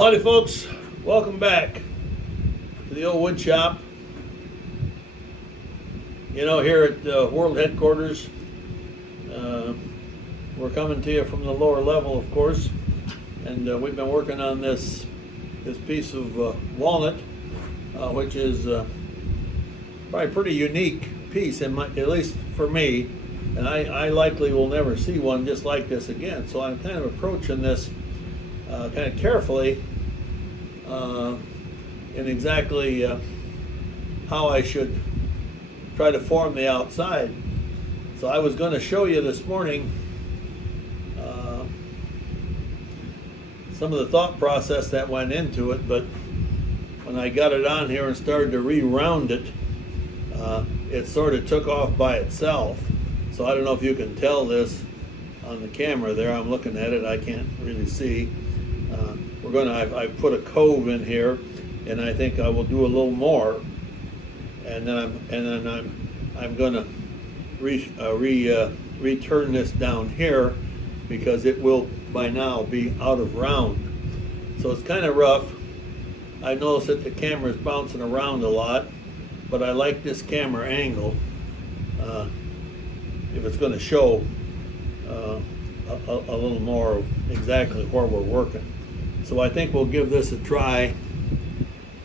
Well, howdy folks, welcome back to the old wood shop. You know, here at World Headquarters, we're coming to you from the lower level, of course, and we've been working on this piece of walnut, which is probably a pretty unique piece, at least for me, and I likely will never see one just like this again. So I'm kind of approaching this kind of carefully in exactly how I should try to form the outside. So I was going to show you this morning some of the thought process that went into it, but when I got it on here and started to re-round it, it sort of took off by itself. So I don't know if you can tell this on the camera there. I'm looking at it, I can't really see. I put a cove in here, and I think I will do a little more, and then I'm gonna return this down here because it will by now be out of round. So it's kind of rough. I noticed that the camera is bouncing around a lot, but I like this camera angle if it's going to show a little more of exactly where we're working. So I think we'll give this a try.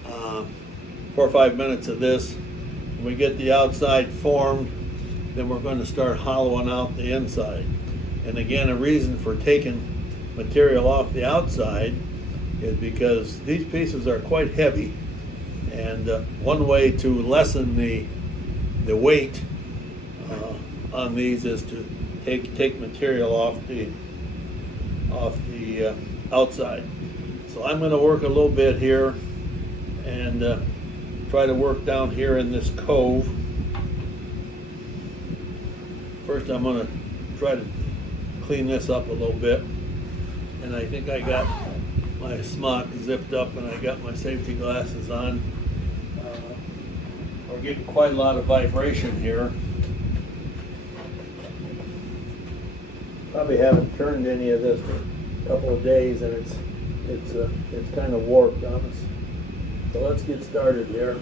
4 or 5 minutes of this. When we get the outside formed, then we're going to start hollowing out the inside. And again, a reason for taking material off the outside is because these pieces are quite heavy, and one way to lessen the weight on these is to take material off the outside. So I'm going to work a little bit here and try to work down here in this cove. First I'm going to try to clean this up a little bit, and I think I got my smock zipped up and I got my safety glasses on. We're getting quite a lot of vibration here. Probably haven't turned any of this for a couple of days, and it's kind of warped on us. So let's get started here.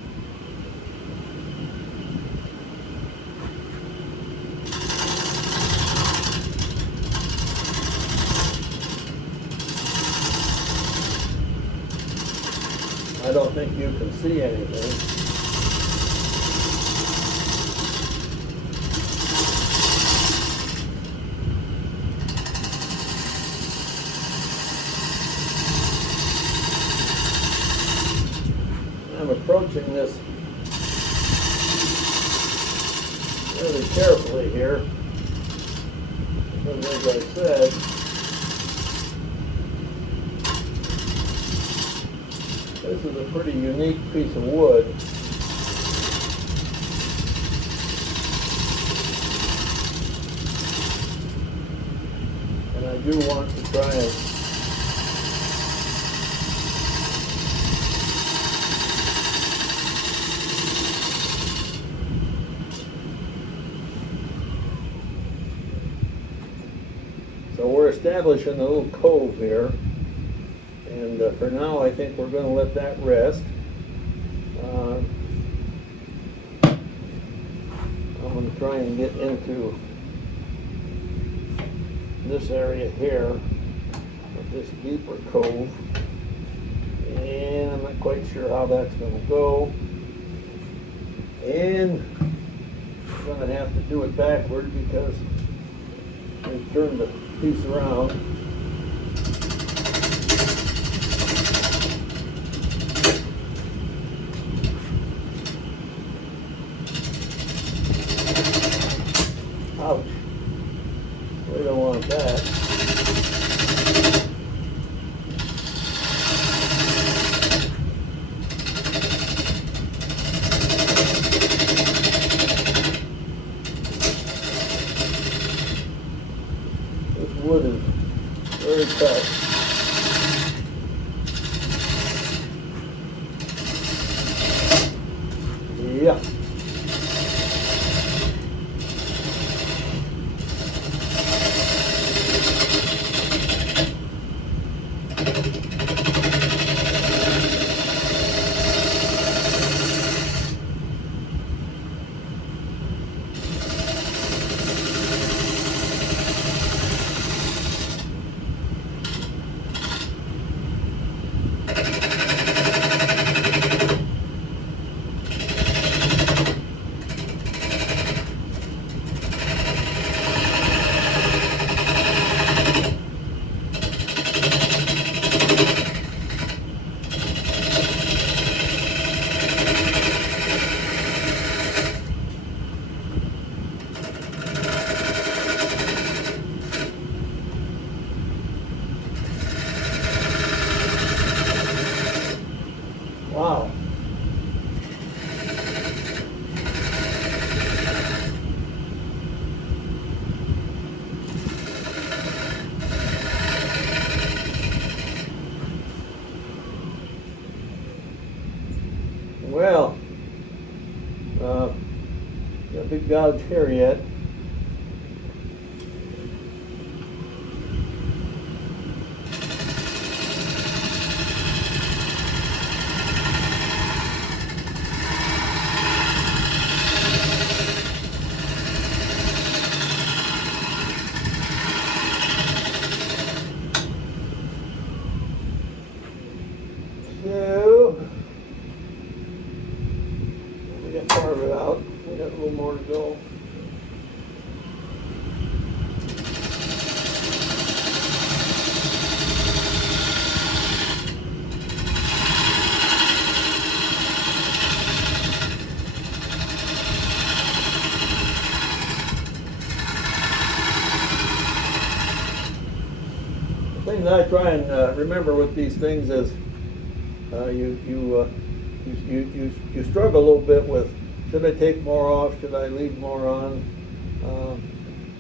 I don't think you can see anything. I'm approaching this really carefully here, because as I said, this is a pretty unique piece of wood. And I do want to try and so we're establishing a little cove here. And for now, I think we're going to let that rest. I'm going to try and get into this area here with this deeper cove. And I'm not quite sure how that's going to go. And I'm going to have to do it backward because I turned the piece around. Ouch. We don't want that. This wood is very tough. Yeah. gouge here yet. So, we got part of it out. We got a little more to go. The thing that I try and remember with these things is you struggle a little bit with, should I take more off, should I leave more on,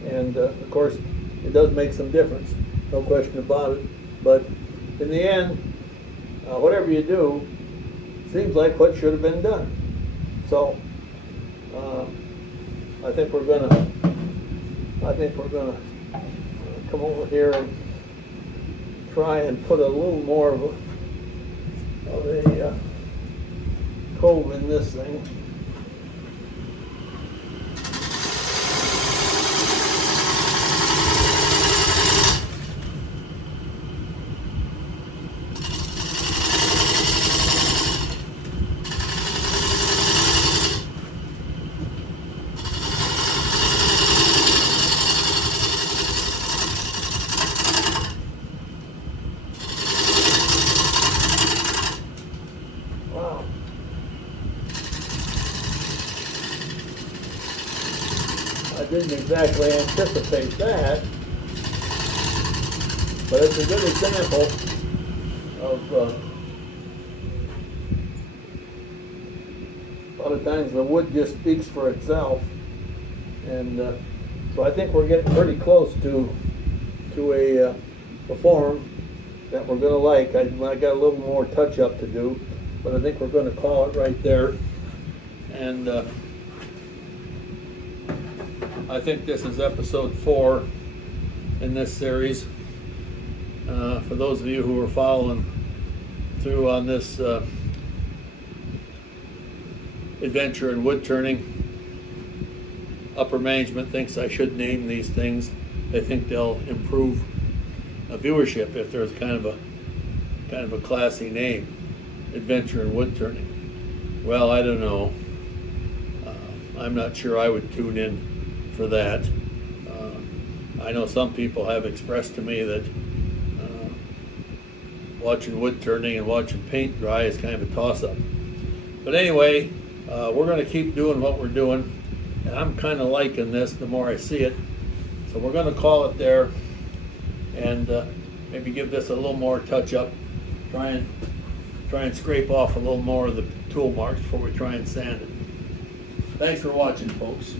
and of course it does make some difference, no question about it, but in the end, whatever you do seems like what should have been done. So I think we're gonna come over here and try and put a little more of a cove in this thing. Wow. I didn't exactly anticipate that, but it's a good example of a lot of times the wood just speaks for itself, and so I think we're getting pretty close to a form that we're going to like. I got a little more touch up to do, but I think we're going to call it right there. And I think this is episode 4 in this series. For those of you who are following through on this adventure in wood turning, upper management thinks I should name these things. They think they'll improve viewership if there's kind of a classy name, adventure in wood turning. Well, I don't know. I'm not sure I would tune in for that. I know some people have expressed to me that watching wood turning and watching paint dry is kind of a toss-up. But anyway, we're going to keep doing what we're doing, and I'm kind of liking this the more I see it. So we're going to call it there, and maybe give this a little more touch-up. Try and scrape off a little more of the tool marks before we try and sand it. Thanks for watching, folks.